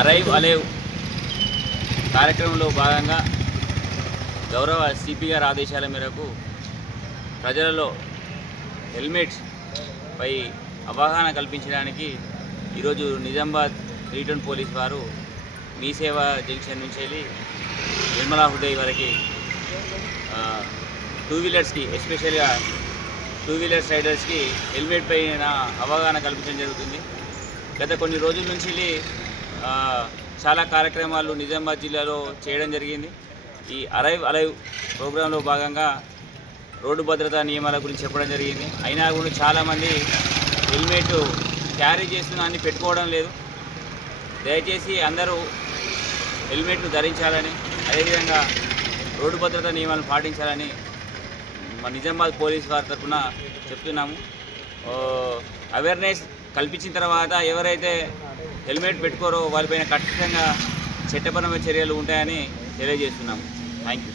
Arrive alive కార్యక్రమంలో భాగంగా గౌరవ సిపి గారి ఆదేశాల మేరకు ప్రజలలో హెల్మెట్స్ పై అవగాహన కల్పించడానికి ఈరోజు నిజామాబాద్ రీటర్న్ పోలీస్ వారు మీ సేవా జంక్షన్ నుంచి వెళ్ళి నిర్మలా హృదయ్ వరకు టూ వీలర్స్కి ఎస్పెషల్గా టూ వీలర్స్ రైడర్స్కి హెల్మెట్ పైన అవగాహన కల్పించడం జరుగుతుంది. గత కొన్ని రోజుల నుంచి చాలా కార్యక్రమాలు నిజామాబాద్ జిల్లాలో చేయడం జరిగింది. ఈ అరైవ్ అలైవ్ ప్రోగ్రాంలో భాగంగా రోడ్డు భద్రతా నియమాల గురించి చెప్పడం జరిగింది. అయినా కూడా చాలామంది హెల్మెట్ క్యారీ చేస్తున్నాన్ని పెట్టుకోవడం లేదు. దయచేసి అందరూ హెల్మెట్ను ధరించాలని, అదేవిధంగా రోడ్డు భద్రతా నియమాలను పాటించాలని మా నిజామాబాద్ పోలీస్ వారి తరఫున చెప్తున్నాము. అవేర్నెస్ కల్పించిన తర్వాత ఎవరైతే హెల్మెట్ పెట్టుకోరో వారిపైన ఖచ్చితంగా చట్టపరమైన చర్యలు ఉంటాయని తెలియజేస్తున్నాము. Thank you.